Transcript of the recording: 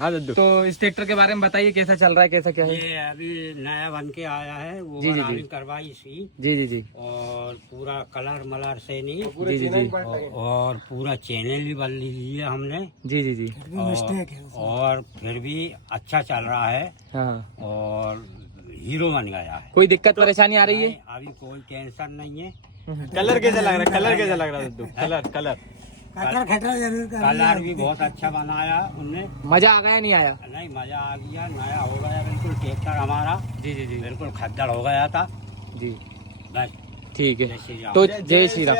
हाँ दद्दू, तो इस ट्रैक्टर के बारे में बताइए, कैसा चल रहा है, कैसा क्या है? ये अभी नया बन के आया है, वो जी, जी, बनानी जी। करवाई इसकी। जी जी जी और पूरा कलर मलर से नहीं, जी जी जी और पूरा चैनल भी बदल लिया हमने। जी जी जी। और फिर भी अच्छा चल रहा है हाँ, और हीरो बन गया है। कोई दिक्कत परेशानी आ रही है? नहीं, अभी कोई टेंशन नहीं है। कलर कैसा लग रहा है? कलर कैसा लग रहा है दद्दू? कलर कलर कलर भी बहुत अच्छा बनाया उनने। मजा आ गया नहीं आया? नहीं, मजा आ गया, नया हो गया बिल्कुल ट्रैक्टर हमारा। जी जी जी बिल्कुल खद्दड़ हो गया था। जी, बस ठीक है। जय श्री राम। तो जय श्री राम।